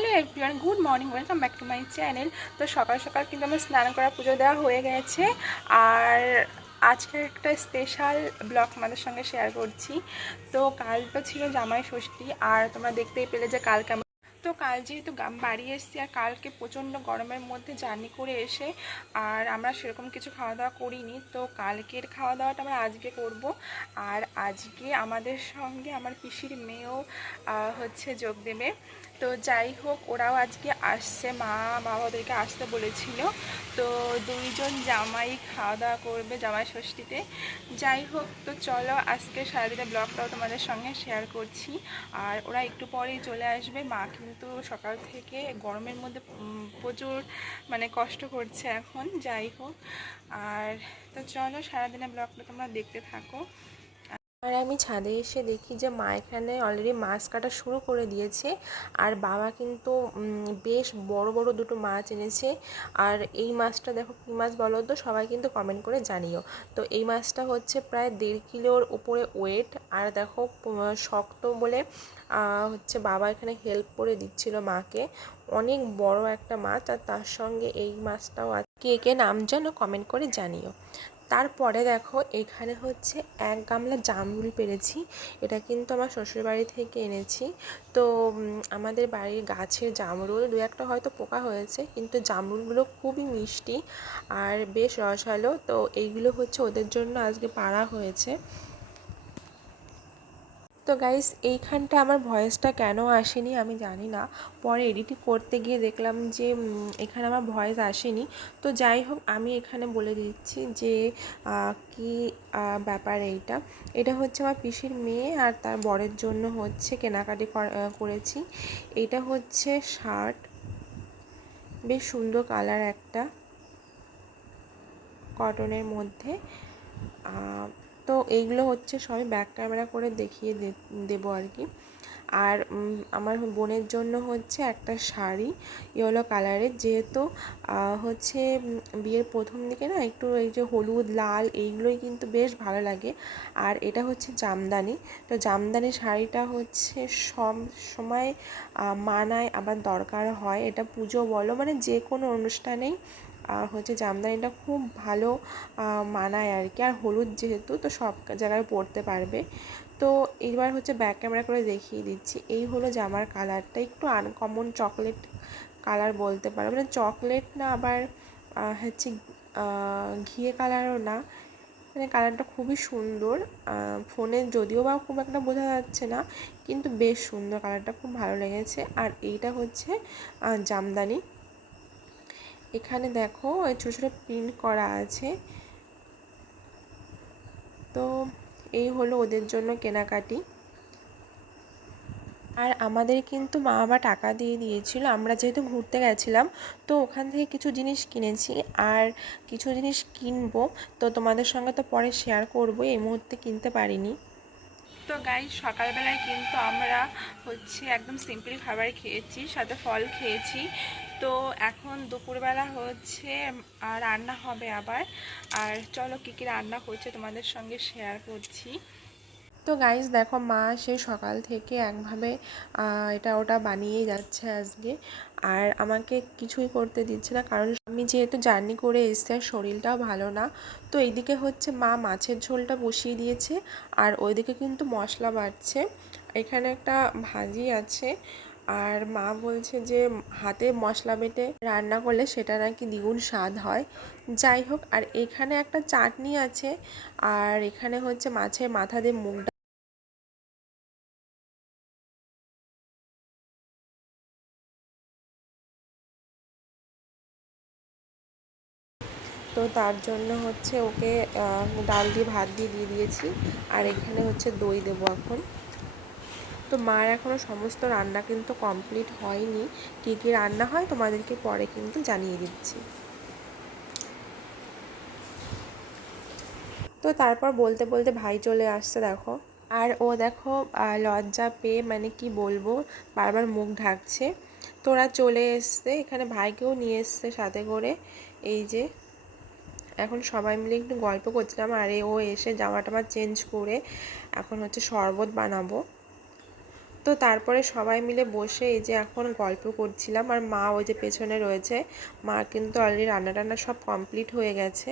Hello everyone, good morning, welcome back to my channel. তো সকাল সকাল কিন্তু আমার স্নান করা পুজো দেওয়া হয়ে গেছে। আর আজকে একটা স্পেশাল ব্লগ আমাদের সঙ্গে শেয়ার করছি। তো কাল তো ছিল জামাই ষষ্ঠী, আর তোমরা দেখতেই পেলে যে কালকে তো কাল যেহেতু বাড়ি এসেছি, আর কালকে প্রচণ্ড গরমের মধ্যে জার্নি করে এসে, আর আমরা সেরকম কিছু খাওয়া দাওয়া করিনি। তো কালকের খাওয়া দাওয়াটা আমরা আজকে করব। আর আজকে আমাদের সঙ্গে আমার পিসির মেয়েও হচ্ছে যোগ দেবে। তো যাই হোক, ওরাও আজকে আসছে, মা বাবা ওদেরকে আসতে বলেছিল। তো দুইজন জামাই খাওয়া দাওয়া করবে জামাই ষষ্ঠীতে। যাই হোক, তো চলো আজকে সারাদিনের ব্লগটাও তোমাদের সঙ্গে শেয়ার করছি। আর ওরা একটু পরেই চলে আসবে। মা কিন্তু সকাল থেকে গরমের মধ্যে প্রচুর মানে কষ্ট করছে এখন। যাই হোক, আর তো চলো সারাদিনের ব্লগটা তোমরা দেখতে থাকো। আর আমি ছাদে এসে দেখি যে মা এখানে অলরেডি মাছ কাটা শুরু করে দিয়েছে। আর বাবা কিন্তু বেশ বড় বড় দুটো মাছ এনেছে। আর এই মাছটা দেখো কী মাছ বলো তো, সবাই কিন্তু কমেন্ট করে জানিও। তো এই মাছটা হচ্ছে প্রায় দেড় কিলোর উপরে ওয়েট আর দেখো শক্ত বলে হচ্ছে বাবা এখানে হেল্প করে দিচ্ছিল মাকে। অনেক বড় একটা মাছ। আর তার সঙ্গে এই মাছটাও কে কে নাম যেন কমেন্ট করে জানিও। তারপরে দেখো, এখানে হচ্ছে এক গামলা জামরুল পেরেছি। এটা কিন্তু আমার শ্বশুরবাড়ি থেকে এনেছি। তো আমাদের বাড়ির গাছের জামরুল দু একটা হয়তো পোকা হয়েছে, কিন্তু জামরুলগুলো খুবই মিষ্টি আর বেশ রসালো। তো, এইগুলো হচ্ছে ওদের জন্য আজকে পাড়া হয়েছে। তো গাইস এইখানটা আমার ভয়েসটা কেন আসেনি আমি জানি না। পরে এডিটিং করতে গিয়ে দেখলাম যে এখানে আমার ভয়েস আসেনি। তো যাই হোক, আমি এখানে বলে দিচ্ছি যে কি ব্যাপার এইটা। এটা হচ্ছে আমার পিসির মেয়ে আর তার বরের জন্য হচ্ছে কেনাকাটি করেছি। এটা হচ্ছে শার্ট বেশ সুন্দর কালার একটা কটনের মধ্যে। তো এইগুলো হচ্ছে সবই ব্যাক ক্যামেরা করে দেখিয়ে দেবো আর কি। আর আমার বোনের জন্য হচ্ছে একটা শাড়ি ইয়েলো কালারের, যেহেতু হচ্ছে বিয়ের প্রথম দিকে না একটু এই যে হলুদ, লাল এইগুলোই কিন্তু বেশ ভালো লাগে। আর এটা হচ্ছে জামদানি। তো জামদানি শাড়িটা হচ্ছে সব সময় মানায় আবার দরকার হয়। এটা পুজো বলো মানে যে কোনো অনুষ্ঠানেই হচ্ছে জামদানিটা খুব ভালো মানায় আর কি। আর হলুদ যেহেতু, তো সব জায়গায় পরতে পারবে। তো এবার হচ্ছে ব্যাক ক্যামেরা করে দেখিয়ে দিচ্ছি। এই হলো জামার কালারটা একটু আনকমন চকলেট কালার বলতে পারো। মানে চকলেট না, আবার হচ্ছে ঘিয়ে কালারও না। মানে কালারটা খুবই সুন্দর। ফোনে যদিও বা খুব একটা বোঝা যাচ্ছে না, কিন্তু বেশ সুন্দর কালারটা খুব ভালো লেগেছে। আর এইটা হচ্ছে জামদানি। এখানে দেখো ছোটো ছোটো প্রিন্ট করা আছে। তো এই হলো ওদের জন্য কেনাকাটি। আর আমাদের কিন্তু মা বাবা টাকা দিয়ে দিয়েছিল, আমরা যেহেতু ঘুরতে গেছিলাম, তো ওখান থেকে কিছু জিনিস কিনেছি। আর কিছু জিনিস কিনবো, তো তোমাদের সঙ্গে তো পরে শেয়ার করব এই মুহূর্তে কিনতে পারিনি। তো গাই সকালবেলায় কিন্তু আমরা হচ্ছে একদম সিম্পল খাবার খেয়েছি, সাথে ফল খেয়েছি। তো এখন দুপুরবেলা হচ্ছে রান্না হবে আবার। আর চলো কী কী রান্না করছে তোমাদের সঙ্গে শেয়ার করছি। তো গাইজ দেখো মা সেই সকাল থেকে একভাবে এটা ওটা বানিয়েই যাচ্ছে আজকে। আর আমাকে কিছুই করতে দিচ্ছে না, কারণ আমি যেহেতু জার্নি করে এসছি আর শরীরটাও ভালো না, তো এইদিকে হচ্ছে মা মাছের ঝোলটা বসিয়ে দিয়েছে, আর ওইদিকে কিন্তু মশলা বাড়ছে। এখানে একটা ভাজি আছে, আর মা বলছে যে হাতে মশলা বেটে রান্না করলে সেটা নাকি দ্বিগুণ স্বাদ হয়। যাই হোক, আর এখানে একটা চাটনি আছে, আর এখানে হচ্ছে মাছের মাথা দিয়ে মুগ তো তার জন্য হচ্ছে ওকে ডাল দিয়ে, ভাত দিয়ে দিয়ে দিয়েছি। আর এখানে হচ্ছে দই দেবো এখন। তো মার এখনও সমস্ত রান্না কিন্তু কমপ্লিট হয়নি। কী কী রান্না হয় তোমাদেরকে পরে কিন্তু জানিয়ে দিচ্ছি। তো তারপর বলতে বলতে ভাই চলে আসছে দেখো। আর ও দেখো লজ্জা পেয়ে মানে কি বলব, বারবার মুখ ঢাকছে। তো ওরা চলে এসছে, এখানে ভাইকেও নিয়ে এসছে সাথে করে। এই যে এখন সবাই মিলে একটু গল্প করছিলাম, আর ও এসে জামা টামা চেঞ্জ করে এখন হচ্ছে শরবত বানাবো। তো তারপরে সবাই মিলে বসে এই যে এখন গল্প করছিলাম, আর মা ওই যে পেছনে রয়েছে, মা কিন্তু অলরেডি রান্না টান্না সব কমপ্লিট হয়ে গেছে।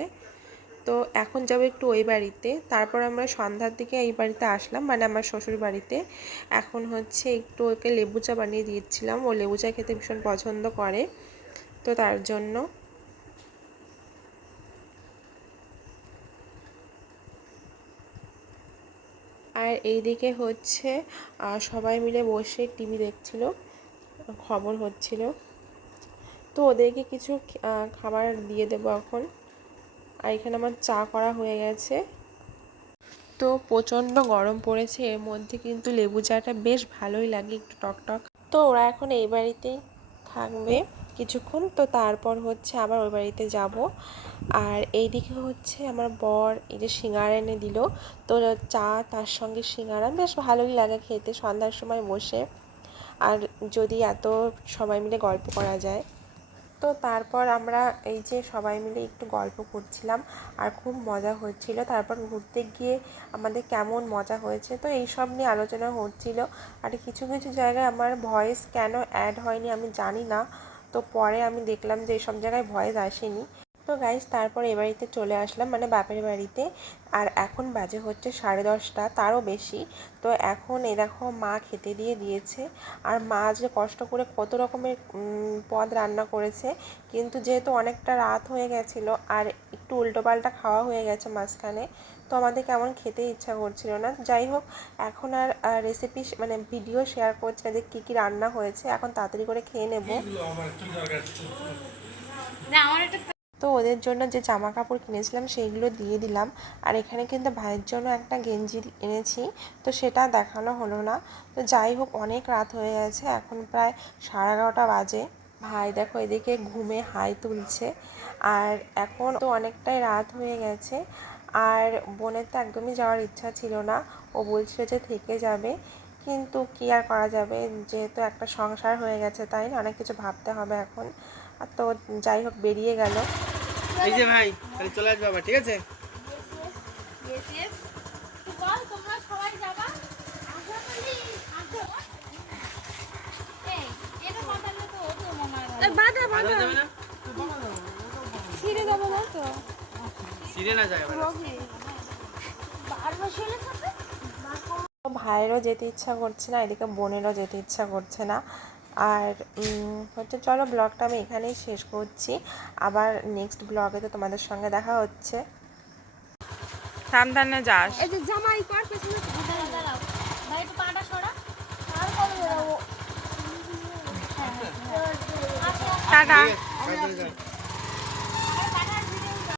তো এখন যাব একটু ওই বাড়িতে, তারপর আমরা সন্ধ্যার দিকে এই বাড়িতে আসলাম মানে আমার শ্বশুর বাড়িতে। এখন হচ্ছে একটু ওকে লেবু চা বানিয়ে দিয়েছিলাম, ও লেবু চা খেতে ভীষণ পছন্দ করে, তো তার জন্য আর এইদিকে হচ্ছে সবাই মিলে বসে টিভি দেখছিল, খবর হচ্ছিল। তো ওদেরকে কিছু খাবার দিয়ে দেবো এখন। আর এখানে আমার চা করা হয়ে গেছে। তো প্রচণ্ড গরম পড়েছে, এর মধ্যে কিন্তু লেবু চাটা বেশ ভালোই লাগে, একটু টক টক তো ওরা এখন এই বাড়িতেই থাকবে। কিছুক্ষণ। তো তারপর হচ্ছে আবার ওই বাড়িতে যাব। আর এইদিকে হচ্ছে আমার বর এই যে সিঙ্গারা এনে দিল। তো চা তার সঙ্গে সিঙ্গারা। বেশ ভালোই লাগে খেতে, সন্ধ্যার সময় বসে। আর যদি এত সবাই মিলে গল্প করা যায়। তো তারপর আমরা এই যে সবাই মিলে একটু গল্প করছিলাম। আর খুব মজা হচ্ছিল। তারপর ঘুরতে গিয়ে আমাদের কেমন মজা হয়েছে, তো এই সব নিয়ে আলোচনা হচ্ছিল। আর কিছু কিছু জায়গায় আমার ভয়েস কেন অ্যাড হয়নি আমি জানি না। তো পরে আমি দেখলাম যে এইসব জায়গায় ভয়েস আসেনি। তো গাইজ তারপর এ বাড়িতে চলে আসলাম মানে বাপের বাড়িতে। আর এখন বাজে হচ্ছে সাড়ে দশটা তারও বেশি। তো এখন এ দেখো মা খেতে দিয়ে দিয়েছে। আর মা যে কষ্ট করে কত রকমের পদ রান্না করেছে। কিন্তু যেহেতু অনেকটা রাত হয়ে গেছিল আর একটু উল্টোপাল্টা খাওয়া হয়ে গেছে মাঝখানে তো আমাদের কেমন খেতে ইচ্ছা করছিল না। যাই হোক এখন আর রেসিপি মানে ভিডিও শেয়ার করছে না যে কী কী রান্না হয়েছে। এখন তাড়াতাড়ি করে খেয়ে নেব। তো ওদের জন্য যে জামা কাপড় কিনেছিলাম সেইগুলো দিয়ে দিলাম। আর এখানে কিন্তু ভাইয়ের জন্য একটা গেঞ্জি এনেছি, তো সেটা দেখানো হলো না। তো যাই হোক, অনেক রাত হয়ে গেছে, এখন প্রায় সাড়ে এগারোটা বাজে। ভাই দেখো এদিকে ঘুমে হাই তুলছে, আর এখন তো অনেকটাই রাত হয়ে গেছে। আর বোনের তো একদমই যাওয়ার ইচ্ছা ছিল না, ও বলছিল যে থেকে যাবে, কিন্তু কি আর করা যাবে? যেহেতু একটা সংসার হয়ে গেছে, তাই না? অনেক কিছু ভাবতে হবে এখন। তো যাই হোক, বেরিয়ে গেল। এই যে ভাই তাহলে চলে আসবে আবার ঠিক আছে? বাঁধা যাবে না? ছিঁড়ে না যায় আবার। তো ভাইয়েরও যেতে ইচ্ছা করছে না এদিকে বোনেরও যেতে ইচ্ছা করছে না। আর হচ্ছে চলো ব্লগটা আমি এখানেই শেষ করছি। আবার নেক্সট ব্লগে তো তোমাদের সঙ্গে দেখা হচ্ছে। সাবধানে যাস। এই যে জামাই কর পেছনে দাঁড়াও। ভাই একটু পাটা সরা। আর কবে বেরোবো টাটা।